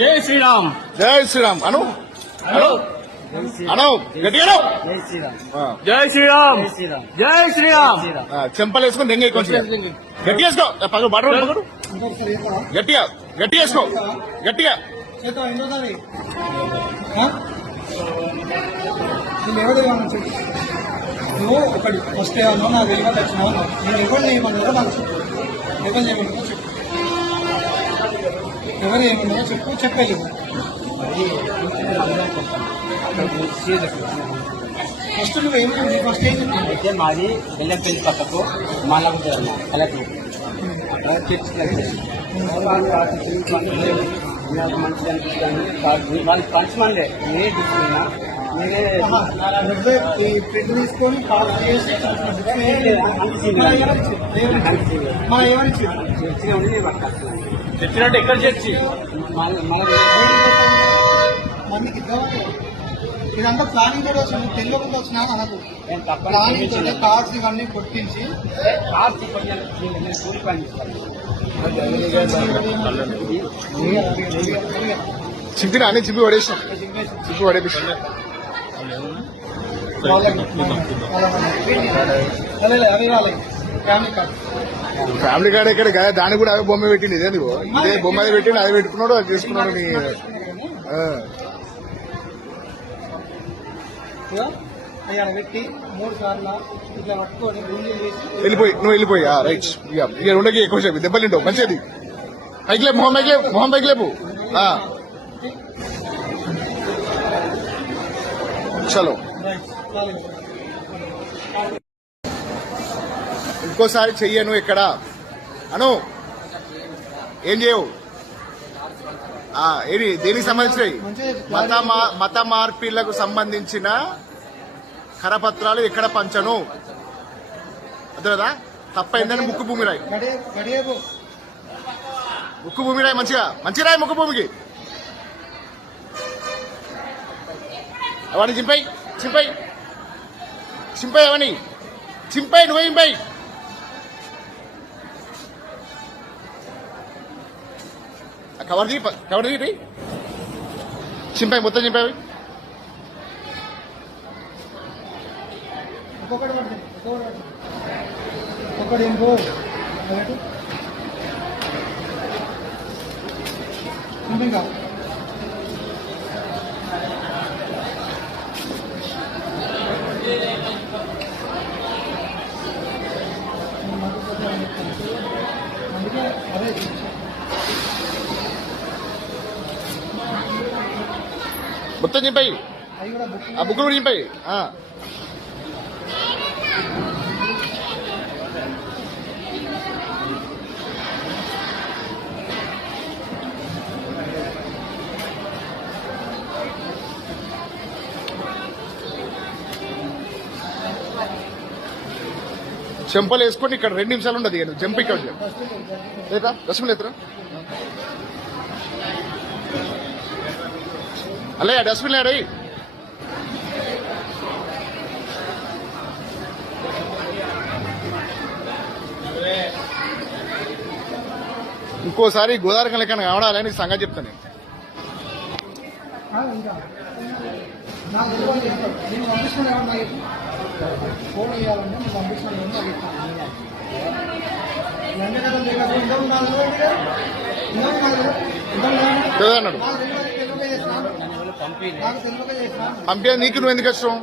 జై శ్రీరామ్. జై శ్రీరామ్. అను అను గట్టిగా జై శ్రీరామ్. జై శ్రీరామ్. చెంపలు వేసుకొని దెంగ కొంచెం గట్టిగా వేసుకో. పగడు బట్టలు పగడు గట్టిగా గట్టిగా వేసుకో. గట్టిగా నువ్వు ఒకటి ఫస్ట్ ఏమన్నా నాకు వెళ్ళిపోతే వచ్చినావు. నేను ఎవరు చేయమన్నారో నాకు చెప్పు. ఎవరు చేయమన్నారో చెప్పు. ఎవరు ఏమన్నారో చెప్పు. చెప్పలేదు ఫస్ట్ నువ్వు ఏమన్నా ఫస్ట్ ఏం చెప్తాను అయితే మాది బెల్లంపల్లి పక్కకు మాలగుంట కలెక్టర్ అక్కడ చర్చ్ మంచిగా అనిపిస్తుంది. వాళ్ళు కన్స్మన్లే నేనే తీసుకున్నా. నేనే ప్రింట్ తీసుకొని పాస్ చేసి చర్చినట్టు ఎక్కడ చర్చి మనకి ఇదంతా ప్లానింగ్ కూడా వచ్చింది. తెలియకుండా వచ్చినా మనకు ప్లానింగ్ తోనే కార్డ్స్ ఇవన్నీ కొట్టించి కూలి పని చేస్తాను. చింపినా అని చింపి పడేసాం. చింపి పడేపిస్తాం. ఫ్యామిలీ కార్డ్ ఎక్కడ కదా దాన్ని కూడా అవే బొమ్మ పెట్టింది. ఇదే నువ్వు ఇదే బొమ్మ అది పెట్టింది. అది పెట్టుకున్నాడు అది తీసుకున్నాడు. నీ అయ్యాడ పెట్టి 3 సార్లు ఇట్లా పట్టుకొని వెళ్ళిపోయి నువ్వు వెళ్ళిపోయి రైట్. ఇక ఉండకి ఎక్కువ సేపు దెబ్బలు తింటావు. మంచిది. పైకి లేపు మొహం పైకి లేపు. మొహం పైకి లేపు. చలో ఇంకోసారి చెయ్యను. ఎక్కడ అను ఏం చేయవు. ఏది దేనికి సంబంధించినవి మత మార్పిళ్లకు సంబంధించిన కరపత్రాలు ఎక్కడ పంచను. అదే కదా తప్పైందని ముక్కు భూమి రాయి. ముక్కు భూమి రాయి. మంచిగా మంచి రాయి ముక్కు భూమికి. అవన్నీ చింపై చింపై చింపై అవన్నీ చింపై నువ్వేంపై కవర్ తీ చింపై మొత్తం చింపై. ఒకటి ఇంకో ఇంకా అందుకే అదే మొత్తం చింపాయి. ఆ బుక్కులు కూడా చింపాయి. చెంపలు వేసుకొని ఇక్కడ 2 నిమిషాలు ఉండదు. జంప్ ఇక్కడ లేదా రసములు ఎత్తరా అలా డస్ట్బిన్ లేడీ. ఇంకోసారి గోదావరి లెక్కన కావడాలని సంగతి చెప్తాను. ఫోన్ వేయాలంటే నువ్వు పంపించిన అన్నాడు. పంపే నీకు నువ్వు ఎందుకు వచ్చావు?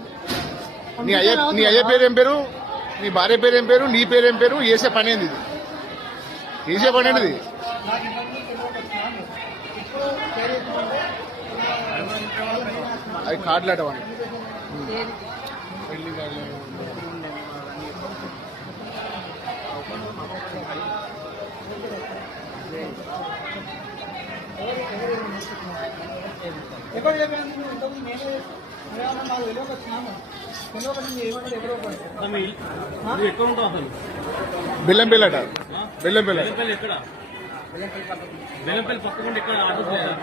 నీ అయ్య పేరు ఏం పేరు? నీ భార్య పేరు ఏం పేరు? నీ పేరు ఏం పేరు? వేసే పని ఏంది? ఇది వేసే పని ఏంటిది? అది కార్డులు అటవాడి ఎక్కడ ఎక్కడ ఉంటావు అసలు? బెల్లంపల్లి అట. బెల్లంపల్లి ఎక్కడ? బెల్లంపల్లి పక్కకుండా ఎక్కడ ఆటోస్ లేదా?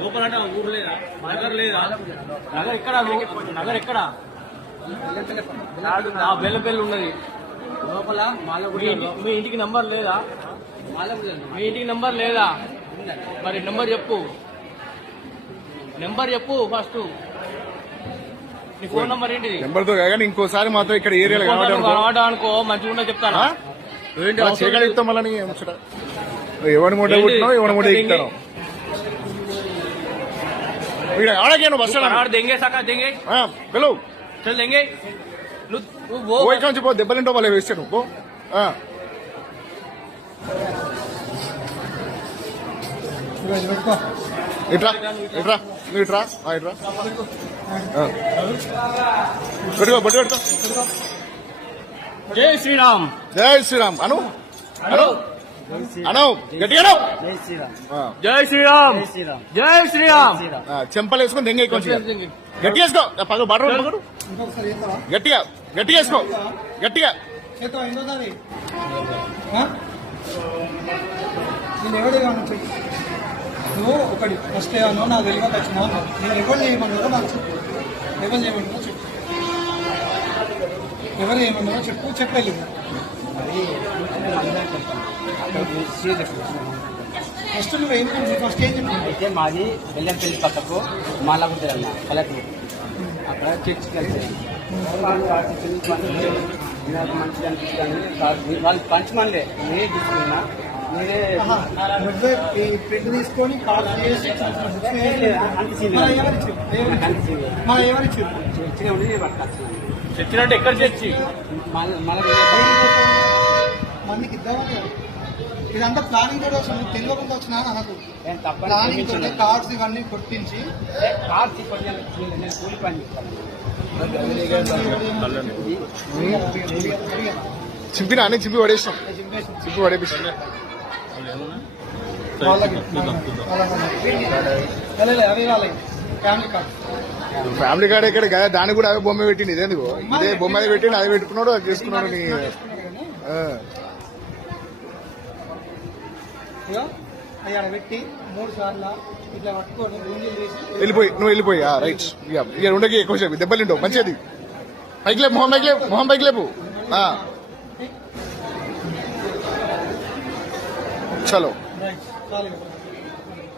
లోపల అంటే ఊరు లేదా? నగర్ లేదా? నగర్ ఎక్కడ? నగర్ ఎక్కడ? బెల్లంపల్లి ఉన్నది లోపల. మీ ఇంటికి నంబర్ లేదా? మీ ఇంటికి నంబర్ లేదా? మరి నెంబర్ చెప్పు ఫస్ట్. నీ ఫోన్ నంబర్ ఏంటిది? నెంబర్తో కానీ ఇంకోసారి మాత్రం ఇక్కడ ఏరియాలో కనబడ్డా అనుకో మంచిగా ఉండదు చెప్తాను. చేయగలి ఇస్తాం మళ్ళీ ఎవరి మూట కొట్టినావు ఎవరి మూట ఎక్కుతాను ఇక్కడ ఆడకేను బస్ దెంగే సకా దెంగే పిలువు చల్ దెంగే. నువ్వు ఓ ఇక్కడ నుంచి పో దెబ్బలింటో వాళ్ళే వేస్తాను పో. పెట్టుకో ఇట్రా ఇట్రా నువ్వు ఇట్రా ఇట్రా పెట్టుకో బట్టి పెట్టుకో. జై శ్రీరామ్. జై శ్రీరామ్ అను అను అను గట్టిగా జై శ్రీరామ్. జై శ్రీరామ్. చెంపలు వేసుకొని దెంగ కొంచెం గట్టిగా వేసుకో పగ బట్ట పగడు ఇంకొకసారి చేస్తావా? గట్టిగా గట్టిగా వేసుకో గట్టిగా. చేస్తావా ఇంకోసారి? నేను ఎవరు చెప్పి నువ్వు ఒకటి ఫస్ట్ ఏమన్నా నాకు తెలియక వచ్చినా నేను ఎవరు చేయమన్నారో నాకు చెప్పు. ఎవరు చేయమన్నారో చెప్పు. ఎవరు చేయమన్నారో చెప్పలేదు. ఫస్ట్ నువ్వు ఏం ఫస్ట్ ఏం చెప్పి అయితే మాది బెల్లంపల్లి పక్కకు మాలాగుంది అన్న పల్లెటూరు. అక్కడ చర్చికి వెళ్తే నాకు మంచిగా అనిపిస్తుంది. వాళ్ళు పంచమనిలే నేనే తీసుకున్నా. నేనే నువ్వే ఈ ప్రింట్ తీసుకొని కాల్ చేసి ఎవరిచ్చారు? చర్చినే ఉండి నేను పట్టుకొచ్చాను. చచ్చినట్టు ఎక్కడ చచ్చి మళ్ళీ మందికి ఇద్దామా? ఇదంతా ప్లానింగ్ కూడా వస్తుంది. తెలియకుండా వచ్చినా నాకు నేను తప్పని ప్లానింగ్ తోటి కార్డ్స్ ఇవన్నీ కొట్టించి కార్ తీసుకొని నేను కూలి పని చేస్తాను. చింపినా అని చింపి పడేసాం చింపి పడేపిస్తాం. వాళ్ళకి అవి వాళ్ళకి ఫ్యామిలీ కార్డ్ ఫ్యామిలీ కార్డ్ ఇక్కడ కదా దాన్ని కూడా అదే బొమ్మ పెట్టింది ఇదేందుకు ఇదే బొమ్మ అది పెట్టింది అది పెట్టుకున్నాడు అది చేసుకున్నాడు నీ అయ్యాడ పెట్టి 3 సార్లు ఇట్లా పట్టుకొని గుంజీలు తీసి నువ్వు వెళ్ళిపోయి రైట్ ఇక ఉండకి ఎక్కువ సేపు దెబ్బలింటావు మంచిది. పైకి లేపు మొహం పైకి లేపు చలో.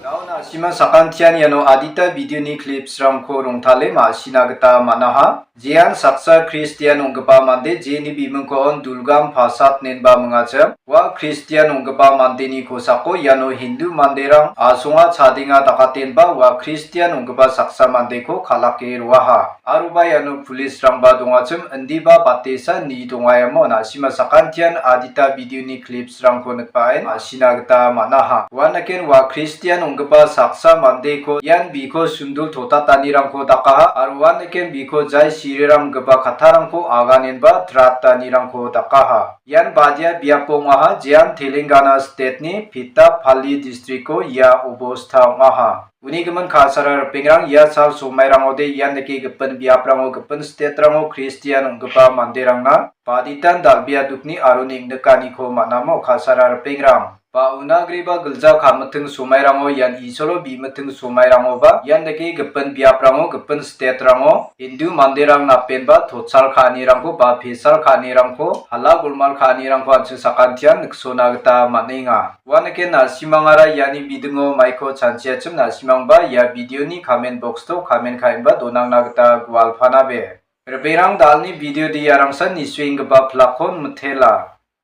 Nauna sima sakantian yano adita video ni clips ramko rongtale ma sinagata manaha jian saksa Christian ongpa mande jeni bimungko on dulgam phasat nenba mangacham wa Christian ongpa mande ni kosako yano Hindu manderang asunga chadinga dakatenba wa Christian ongpa saksa mande ko khalake ruaha aruba yano police rangba dongacham andiba batesa ni dongayamo na sima sakantian adita video ni clips ramko nakpaen sinagata manaha wanaken wa Christian ongpa saksa mande ko yan biko sundul thota tanirangko dakaha arwanaken biko jai Sriram geba katharangko aganenba trata nirangko dakaha yan badia biapongaha jian Telangana state ni Pitapalli district ko ya obostha ngaha unigeman khasarar pengrang ya sal somairangode yan neki gepen biaprango gepen state rango Christian ongpa manderangna paditan dalbia dukni aruning nekani ko manamo khasarar pengrang ba unagriba gilja khamuthung somairango yan isolo bimuthung somairango ba yan deki gepen biaprango gepen state rango Hindu mandirang napen ba thotsal khani rangko ba phesal khani rangko hala gulmal khani rangko ansu sakantian niksona gita maninga wanake nasimangara yani bidungo maiko chanchiachum nasimang ba ya video ni comment box to comment khain ba donang nagta gwal phanabe Reberang dalni video di yarangsan niswing ba plakon mthela